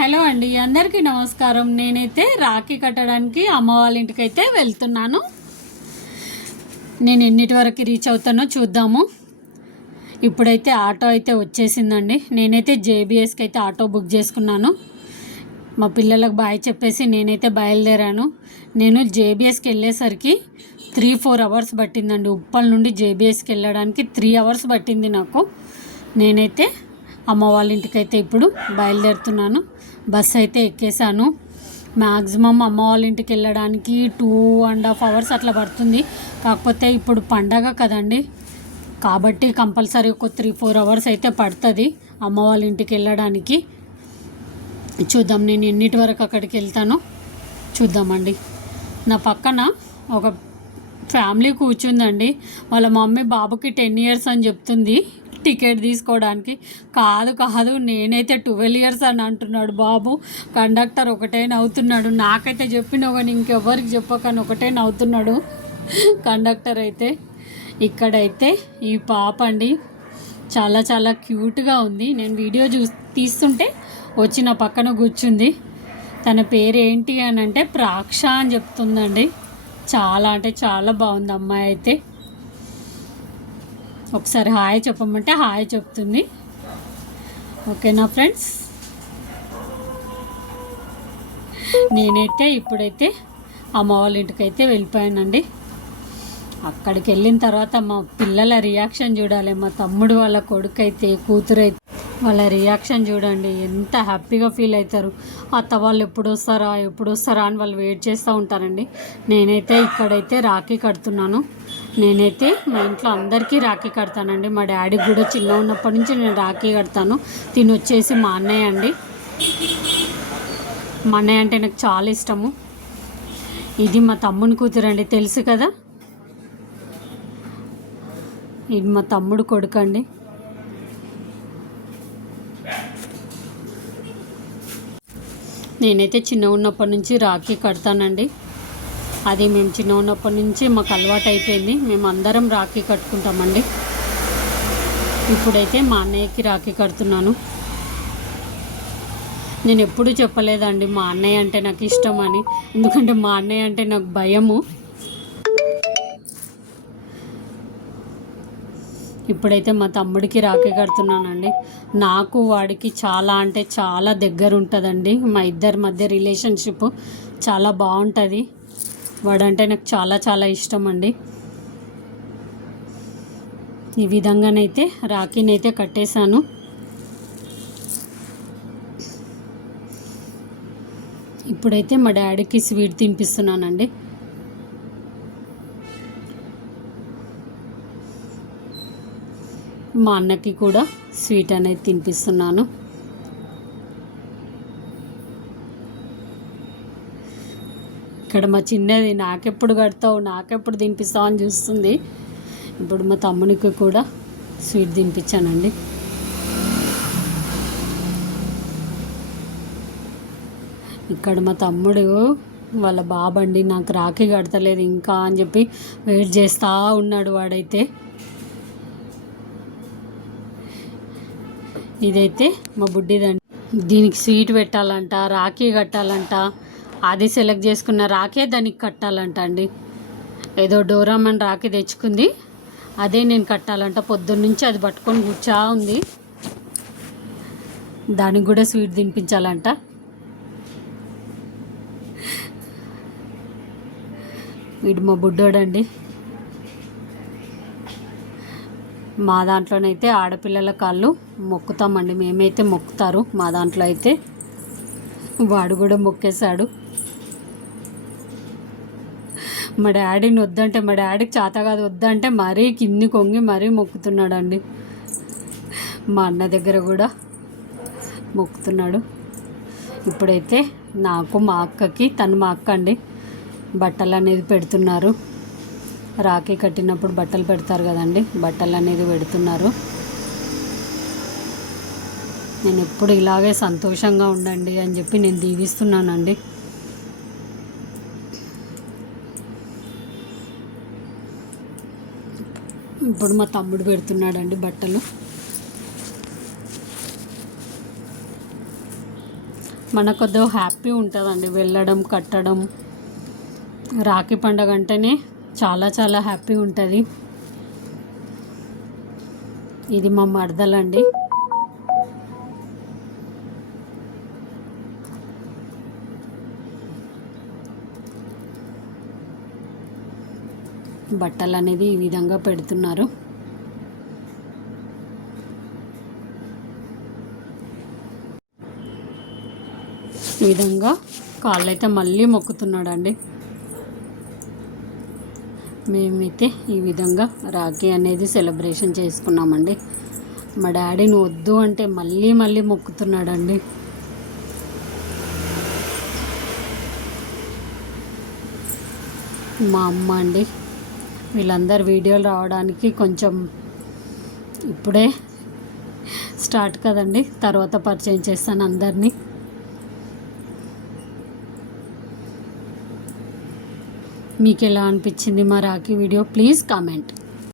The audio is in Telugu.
హలో అండి, అందరికీ నమస్కారం. నేనైతే రాఖీ కట్టడానికి అమ్మ వాళ్ళ ఇంటికి అయితే వెళ్తున్నాను. నేను ఎన్నిటి వరకు రీచ్ అవుతానో చూద్దాము. ఇప్పుడైతే ఆటో అయితే వచ్చేసిందండి. నేనైతే జేబీఎస్కి అయితే ఆటో బుక్ చేసుకున్నాను. మా పిల్లలకు బాయ్ చెప్పేసి నేనైతే బయలుదేరాను. నేను జేబీఎస్కి వెళ్ళేసరికి 3-4 అవర్స్ పట్టిందండి. ఉప్పల్ నుండి జేబీఎస్కి వెళ్ళడానికి 3 అవర్స్ పట్టింది నాకు. నేనైతే అమ్మ వాళ్ళ ఇంటికైతే ఇప్పుడు బయలుదేరుతున్నాను. బస్ అయితే ఎక్కేసాను. మ్యాక్సిమం అమ్మ వాళ్ళ ఇంటికి వెళ్ళడానికి 2.5 అవర్స్ అట్లా పడుతుంది. కాకపోతే ఇప్పుడు పండగ కదండి, కాబట్టి కంపల్సరీ ఒక 3-4 అవర్స్ అయితే పడుతుంది అమ్మ వాళ్ళ ఇంటికి వెళ్ళడానికి. చూద్దాం నేను ఎన్నిటి వరకు అక్కడికి వెళ్తానో చూద్దామండి. నా పక్కన ఒక ఫ్యామిలీ కూర్చుందండి. వాళ్ళ మమ్మీ బాబుకి 10 ఇయర్స్ అని చెప్తుంది టికెట్ తీసుకోవడానికి. కాదు నేనైతే 12 ఇయర్స్ అని అంటున్నాడు బాబు. కండక్టర్ ఒకటే నవ్వుతున్నాడు. నాకైతే చెప్పిన కానీ ఇంకెవరికి చెప్పకని ఒకటే నవ్వుతున్నాడు కండక్టర్ అయితే. ఇక్కడైతే ఈ పాప అండి చాలా చాలా క్యూట్గా ఉంది. నేను వీడియో తీస్తుంటే వచ్చి నా పక్కన కూర్చుంది. తన పేరు ఏంటి అని అంటే ప్రాక్ష అని చెప్తుందండి. చాలా అంటే చాలా బాగుంది అమ్మాయి అయితే. ఒకసారి హాయ్ చెప్పమంటే హాయ్ చెప్తుంది. ఓకేనా ఫ్రెండ్స్, నేనైతే ఇప్పుడైతే అమ్మ వాళ్ళ ఇంటికి అయితే వెళ్ళిపోయానండి. అక్కడికి వెళ్ళిన తర్వాత మా పిల్లల రియాక్షన్ చూడాలి. మా తమ్ముడు వాళ్ళ కొడుకు అయితే కూతురు అయితే వాళ్ళ రియాక్షన్ చూడండి, ఎంత హ్యాపీగా ఫీల్ అవుతారు. అత్త వాళ్ళు ఎప్పుడు వస్తారా అని వాళ్ళు వెయిట్ చేస్తూ ఉంటారండి. నేనైతే ఇక్కడైతే రాఖీ కడుతున్నాను. నేనైతే మా ఇంట్లో అందరికీ రాఖీ కడతానండి. మా డాడీకి కూడా చిన్న ఉన్నప్పటి నుంచి నేను రాఖీ కడతాను. తిని వచ్చేసి మా అన్నయ్య అండి. మా అన్నయ్య అంటే నాకు చాలా ఇష్టము. ఇది మా తమ్ముని కూతురు అండి, తెలుసు కదా. ఇది మా తమ్ముడు కొడుకు అండి. నేనైతే చిన్న ఉన్నప్పటి నుంచి రాఖీ కడతానండి. అది మేము చిన్న ఉన్నప్పటి నుంచి మాకు అలవాటు అయిపోయింది. మేము అందరం రాఖీ కట్టుకుంటామండి. ఇప్పుడైతే మా అన్నయ్యకి రాఖీ కడుతున్నాను. నేను ఎప్పుడూ చెప్పలేదండి మా అన్నయ్య అంటే నాకు ఇష్టం అని, ఎందుకంటే మా అన్నయ్య అంటే నాకు భయము. ఇప్పుడైతే మా తమ్ముడికి రాఖీ కడుతున్నానండి. నాకు వాడికి చాలా అంటే చాలా దగ్గర ఉంటుందండి. మా ఇద్దరి మధ్య రిలేషన్షిప్ చాలా బాగుంటుంది. వాడంటే నాకు చాలా చాలా ఇష్టం అండి. ఈ విధంగానైతే రాఖీనైతే కట్టేశాను. ఇప్పుడైతే మా డాడీకి స్వీట్ తినిపిస్తున్నానండి. మా అన్నకి కూడా స్వీట్ అనేది తినిపిస్తున్నాను. ఇక్కడ మా చిన్నది నాకెప్పుడు కడతావు, నాకెప్పుడు తినిపిస్తావు అని చూస్తుంది. ఇప్పుడు మా తమ్మునికి కూడా స్వీట్ తినిపించానండి. ఇక్కడ మా తమ్ముడు వాళ్ళ బాబండి నాకు రాఖీ కడతలేదు ఇంకా అని చెప్పి వెయిట్ చేస్తూ ఉన్నాడు వాడైతే. ఇదైతే మా బుడ్డిదండి. దీనికి స్వీట్ పెట్టాలంట, రాఖీ కట్టాలంట. అది సెలెక్ట్ చేసుకున్న రాఖీ దానికి కట్టాలంట అండి. ఏదో డోరామన్ రాఖీ తెచ్చుకుంది, అదే నేను కట్టాలంట. పొద్దున్నుంచి అది పట్టుకొని కూర్చా ఉంది. దానికి కూడా స్వీట్ తినిపించాలంట. వీడు మా బుడ్డోడండి. మా దాంట్లోనైతే ఆడపిల్లల కాళ్ళు మొక్కుతామండి. మేమైతే మొక్కుతారు మా దాంట్లో అయితే. వాడు కూడా మొక్కేశాడు. మా డాడీని వద్దంటే, మా డాడీకి చేత కాదు వద్దంటే మరీ కింది కొంగి మరీ మొక్కుతున్నాడండి. మా అన్న దగ్గర కూడా మొక్కుతున్నాడు. ఇప్పుడైతే నాకు మా అక్కకి, తను మా అక్క అండి, బట్టలు అనేది పెడుతున్నారు. రాఖీ కట్టినప్పుడు బట్టలు పెడతారు కదండి, బట్టలు అనేది పెడుతున్నారు. నేను ఎప్పుడు ఇలాగే సంతోషంగా ఉండండి అని చెప్పి నేను దీవిస్తున్నానండి. ఇప్పుడు మా తమ్ముడు పెడుతున్నాడండి బట్టలు. మనకొద్దో హ్యాపీ ఉంటుందండి వెళ్ళడం, కట్టడం. రాఖీ పండగ అంటేనే చాలా చాలా హ్యాపీ ఉంటుంది. ఇది మా మరదలండి. బట్టలు అనేది ఈ విధంగా పెడుతున్నారు. ఈ విధంగా కాళ్ళైతే మళ్ళీ మొక్కుతున్నాడండి. మేమైతే ఈ విధంగా రాఖీ అనేది సెలబ్రేషన్ చేసుకున్నామండి. మా డాడీని వద్దు అంటే మళ్ళీ మళ్ళీ మొక్కుతున్నాడండి. మా అమ్మ అండి. వీళ్ళందరూ వీడియోలు రావడానికి కొంచెం ఇప్పుడే స్టార్ట్ కదండి, తర్వాత పరిచయం చేస్తాను అందరినీ. మీకు ఎలా అనిపించింది మా రాఖీ వీడియో? Please comment.